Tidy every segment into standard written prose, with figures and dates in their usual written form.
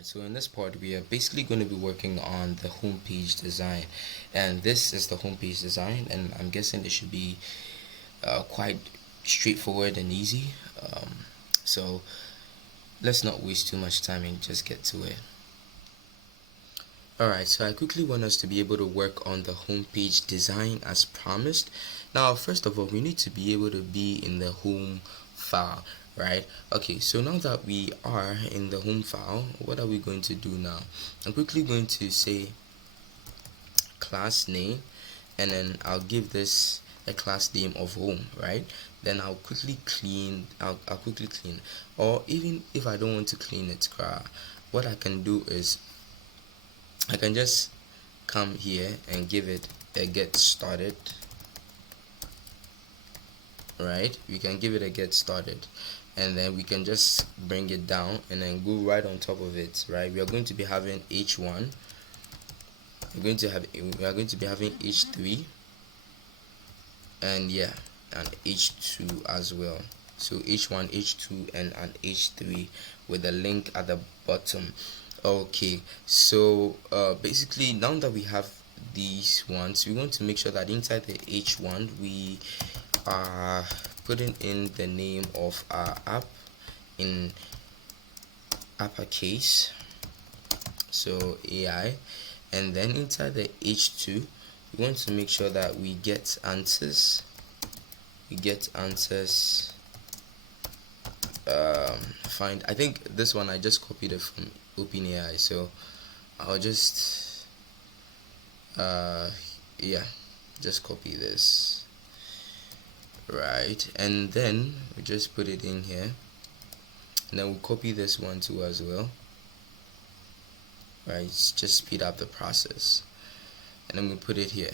Alright, so in this part we are basically going to be working on the homepage design, and this is the homepage design, and I'm guessing it should be quite straightforward and easy. So let's not waste too much time and just get to it. Alright, so I quickly want us to be able to work on the homepage design as promised. Now, first of all, we need to be able to be in the home file, right? Okay, so now that we are in the home file, what are we going to do now? I'm quickly going to say class name, and then I'll give this a class name of home, right? Then I'll quickly clean, or even if I don't want to clean it, what I can do is I can just come here and give it a get started, right? We can give it a get started, and then we can just bring it down and then go right on top of it, right? We are going to be having h1, we are going to be having h3, and yeah, and h2 as well. So h1, h2, and an h3 with a link at the bottom. Okay, so basically now that we have these ones, we want to make sure that inside the h1 we are putting in the name of our app in uppercase, so AI, and then inside the h2 we want to make sure that we get answers. Find, I think this one I just copied it from OpenAI, so I'll just yeah, just copy this, right? And then we just put it in here, and then we'll copy this one too as well, right? Just speed up the process, and then we put it here.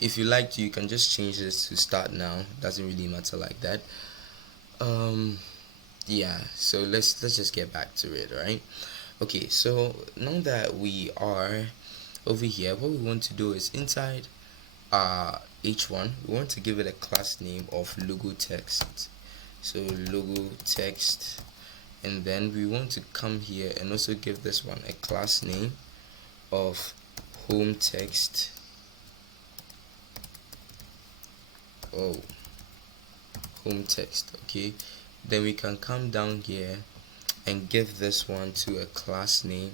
If you like to, you can just change this to start now, doesn't really matter like that. Yeah, so let's just get back to it, right? Okay, so now that we are over here, what we want to do is inside h1 we want to give it a class name of logo text, so logo text, and then we want to come here and also give this one a class name of home text. Home text. Okay, then we can come down here and give this one to a class name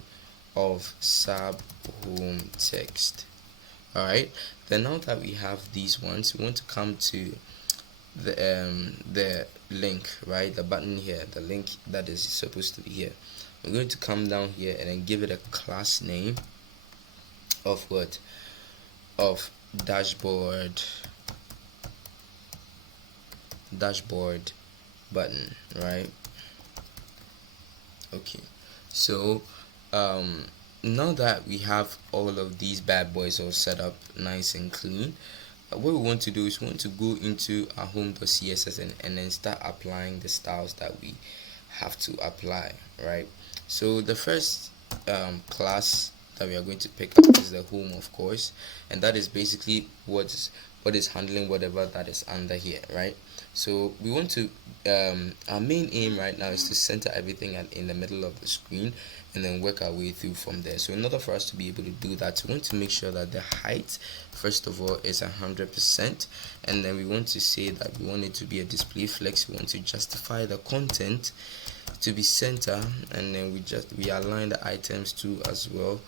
of sub home text. Alright, then now that we have these ones, we want to come to the link, right? The button here, the link that is supposed to be here. We're going to come down here and then give it a class name of what? Of dashboard button, right? Okay, so now that we have all of these bad boys all set up nice and clean, what we want to do is we want to go into our home.css and then start applying the styles that we have to apply, right? So the first class that we are going to pick up is the home, of course, and that is basically what is handling whatever that is under here, right? So we want to our main aim right now is to center everything in the middle of the screen and then work our way through from there. So in order for us to be able to do that, we want to make sure that the height first of all is 100%, and then we want to say that we want it to be a display flex. We want to justify the content to be center, and then we align the items too as well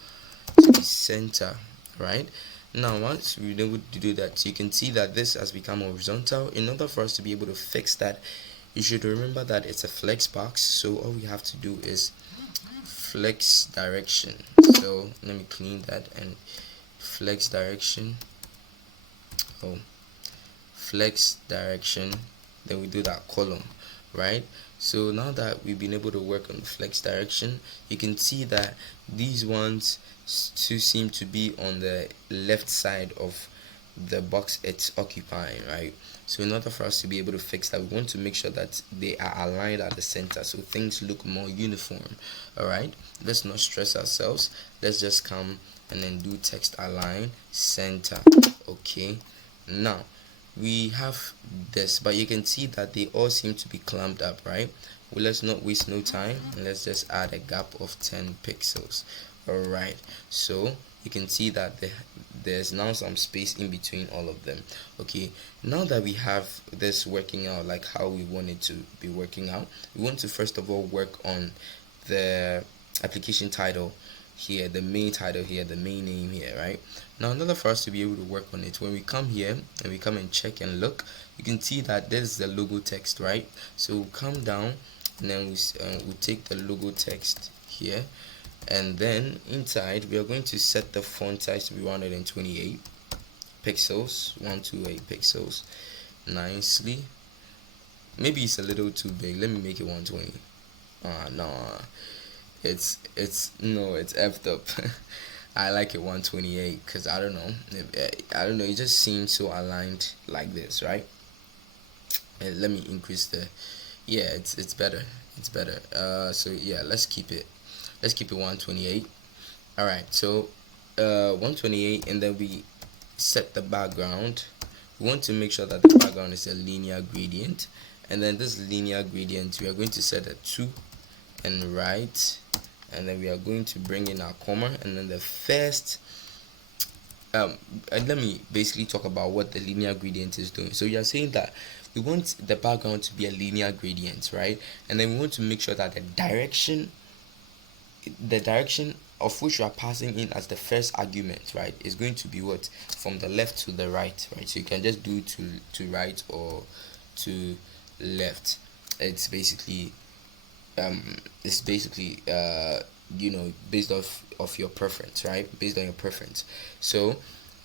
to be center, right? Now once we're able to do that, so you can see that this has become horizontal. In order for us to be able to fix that, you should remember that it's a flex box, so all we have to do is flex direction. So let me clean that, and flex direction, flex direction, then we do that column, right? So now that we've been able to work on flex direction, you can see that these ones to seem to be on the left side of the box it's occupying, right? So in order for us to be able to fix that, we want to make sure that they are aligned at the center so things look more uniform. All right, let's not stress ourselves, let's just come and then do text align center. Okay, now we have this, but you can see that they all seem to be clamped up, right? well, let's not waste no time, and let's just add a gap of 10 pixels. Alright, so you can see that there's now some space in between all of them. Okay, now that we have this working out like how we want it to be working out, we want to first of all work on the application title here, the main title here, the main name here, right? Now, in order for us to be able to work on it, when we come here and we come and check and look, you can see that this is the logo text, right? So we'll come down and then we'll take the logo text here, and then inside we are going to set the font size to be 128 pixels, 128 pixels, nicely. Maybe it's a little too big. Let me make it 120. No, it's no, it's effed up. I like it 128 because I don't know, it just seems so aligned like this, right? And let me increase the, yeah, it's better, so yeah, let's keep it 128. All right, so 128, and then we set the background. We want to make sure that the background is a linear gradient, and then this linear gradient we are going to set a 2 and right, and then we are going to bring in our comma, and then the first and let me basically talk about what the linear gradient is doing. So you are saying that we want the background to be a linear gradient, right? And then we want to make sure that the direction of which you are passing in as the first argument, right, is going to be what, from the left to the right, right? So you can just do to right or to left. It's basically based off your preference, right? Based on your preference. So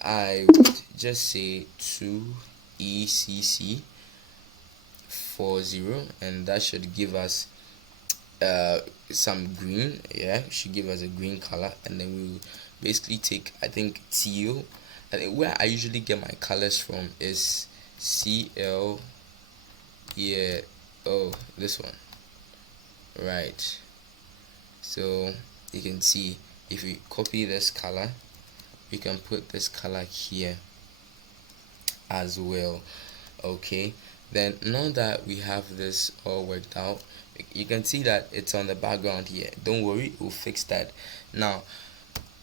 I would just say 2ECC 40, and that should give us some green. Yeah, should give us a green color, and then we will basically take, I think, teal. I think where I usually get my colors from is CL. Yeah, oh, this one, right? So you can see if we copy this color, we can put this color here as well. Okay, then now that we have this all worked out, you can see that it's on the background here. Don't worry, we'll fix that. Now,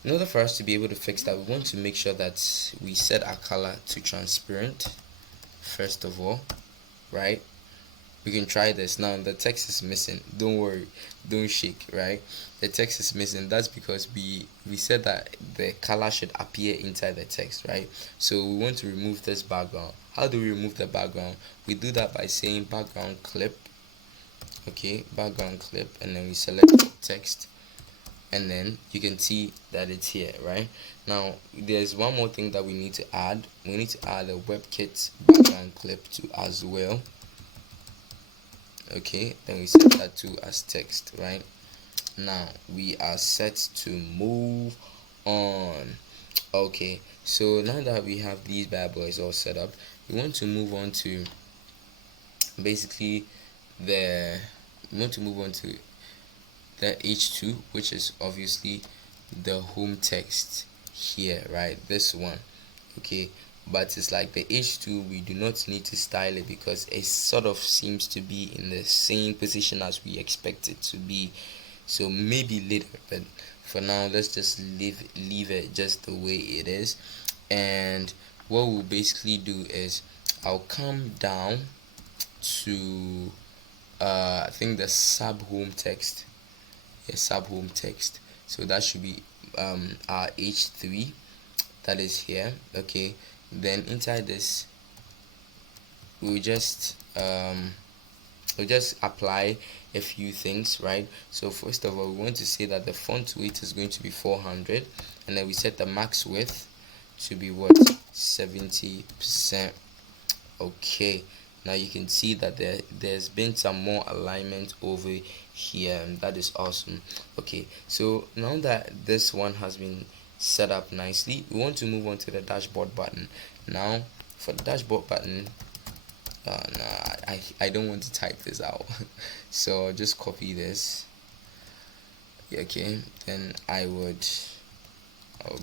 in order for us to be able to fix that, we want to make sure that we set our color to transparent first of all, right? We can try this. Now the text is missing. Don't worry, don't shake, right? The text is missing. That's because we said that the color should appear inside the text, right? So we want to remove this background. How do we remove the background? We do that by saying background clip. Okay, background clip, and then we select text, and then you can see that it's here, right? Now there's one more thing that we need to add. We need to add a WebKit background clip to as well. Okay, then we set that to as text, right? Now we are set to move on. Okay, so now that we have these bad boys all set up, we want to move on to basically the H2, which is obviously the home text here, right? This one. Okay, but it's like the H2, we do not need to style it because it sort of seems to be in the same position as we expect it to be. So maybe later, but for now let's just leave it just the way it is. And what we'll basically do is I'll come down to I think the sub home text. Yeah, sub home text. So that should be our H3 that is here. Okay, then inside this we'll just apply a few things, right? So first of all, we want to say that the font weight is going to be 400, and then we set the max width to be what, 70%. Okay, now you can see that there's been some more alignment over here, and that is awesome. Okay, so now that this one has been set up nicely, we want to move on to the dashboard button. Now for the dashboard button, I don't want to type this out so I'll just copy this. Okay, then I'll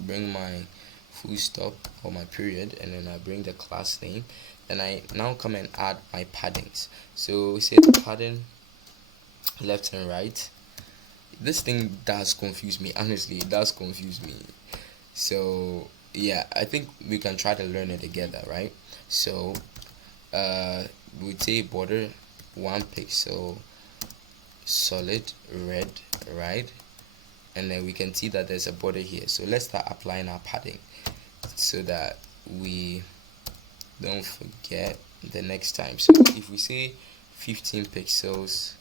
bring my full stop or my period, and then I bring the class name, and I now come and add my paddings. So we say the padding left and right. This thing does confuse me, honestly. It does confuse me. So yeah, I think we can try to learn it together, right? So we say border 1 pixel solid red, right? And then we can see that there's a border here. So let's start applying our padding so that we don't forget the next time. So if we say 15 pixels,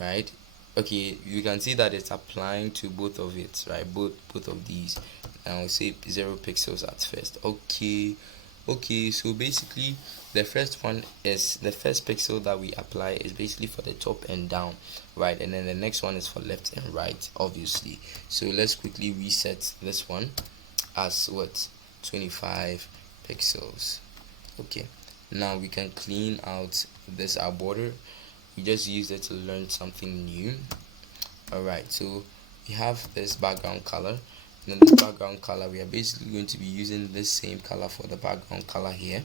right? Okay, you can see that it's applying to both of it, right? Both of these. And we'll say 0 pixels at first. Okay, so basically the first one is the first pixel that we apply is basically for the top and down, right? And then the next one is for left and right, obviously. So let's quickly reset this one as what? 25 pixels. Okay, now we can clean out this our border. We just use it to learn something new. Alright, so we have this background color. And this background color, we are basically going to be using this same color for the background color here.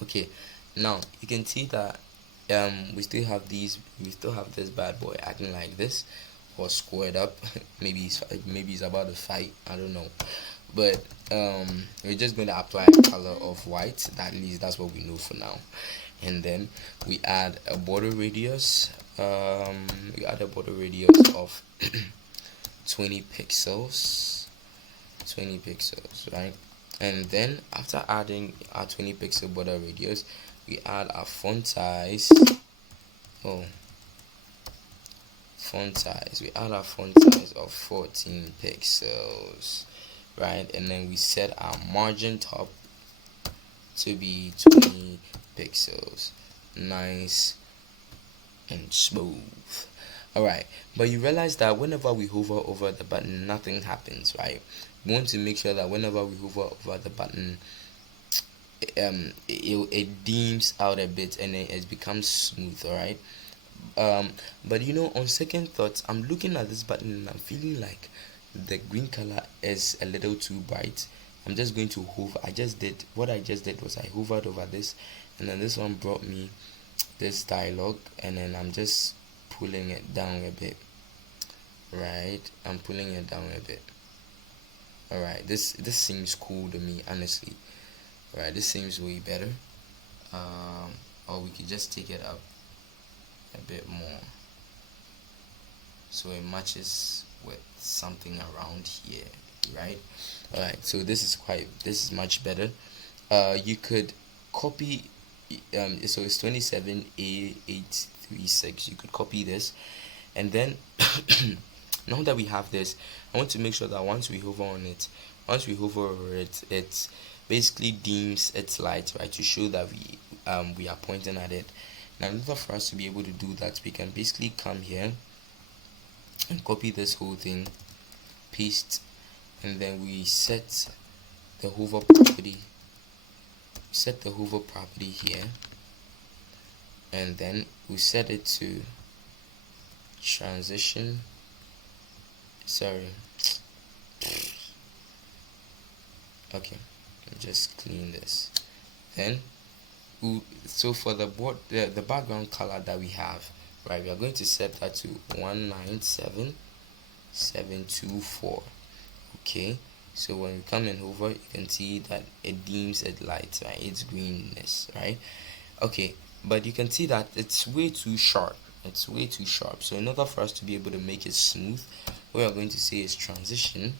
Okay, now you can see that we still have this bad boy acting like this, or squared up. maybe it's about to fight, I don't know. But we're just going to apply a color of white. At least that's what we know for now. And then we add a border radius. We add a border radius of 20 pixels. 20 pixels, right? And then after adding our 20 pixel border radius, we add our font size. Oh, font size. We add our font size of 14 pixels, right? And then we set our margin top to be 20 pixels. Nice and smooth. Alright, but you realize that whenever we hover over the button, nothing happens, right? We want to make sure that whenever we hover over the button, it dims out a bit and then it becomes smooth. Alright, but on second thoughts, I'm looking at this button and I'm feeling like the green color is a little too bright. I'm just going to hover. What I just did was I hovered over this, and then this one brought me this dialog, and then I'm just pulling it down a bit. Right, I'm pulling it down a bit. Alright, this seems cool to me, honestly. Right, this seems way better. Or we could just take it up a bit more so it matches with something around here, right? Alright, so this is much better. You could copy so it's 27A836. You could copy this, and then now that we have this, I want to make sure that once we hover over it, it basically dims its light, right, to show that we are pointing at it. Now, in order for us to be able to do that, we can basically come here and copy this whole thing, paste, and then we set the hover property. Set the hover property here, and then we set it to transition. Sorry. Okay, just clean this. Then so for the background color that we have, right, we are going to set that to 197724. Okay, so when we come and over, you can see that it dims at light, right? It's greenness, right? Okay, but you can see that it's way too sharp. So in order for us to be able to make it smooth, what we are going to say is transition,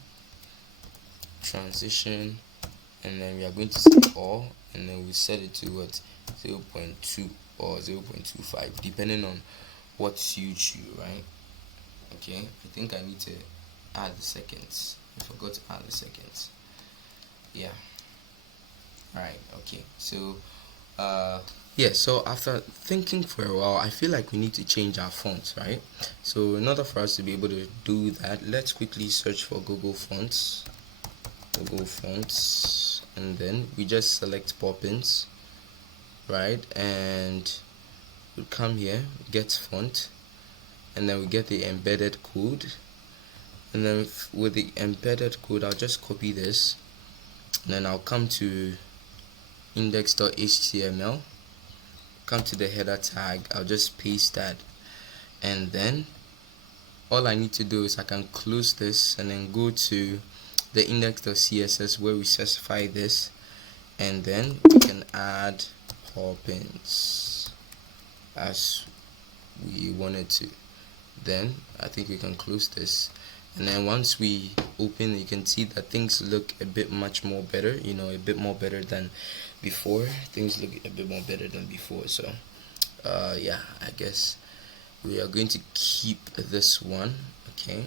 and then we are going to say all, and then we set it to what, 0.2 or 0.25, depending on what suits you, right? Okay, I think I need to add the seconds. I forgot to add the seconds. Yeah. Alright, okay. So yeah, so after thinking for a while, I feel like we need to change our fonts, right? So in order for us to be able to do that, let's quickly search for Google Fonts, and then we just select Poppins, right? And we come here, get font, and then we get the embedded code. And then with the embedded code, I'll just copy this, and then I'll come to index.html, come to the header tag, I'll just paste that, and then all I need to do is I can close this and then go to the index.css where we specify this, and then we can add pop-ins as we wanted to. Then I think we can close this, and then once we open, you can see that things look a bit much more better, a bit more better than before. Things look a bit more better than before. So yeah, I guess we are going to keep this one. Okay,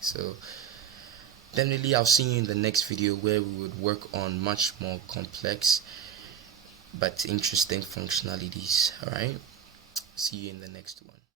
so definitely I'll see you in the next video where we would work on much more complex but interesting functionalities. All right, see you in the next one.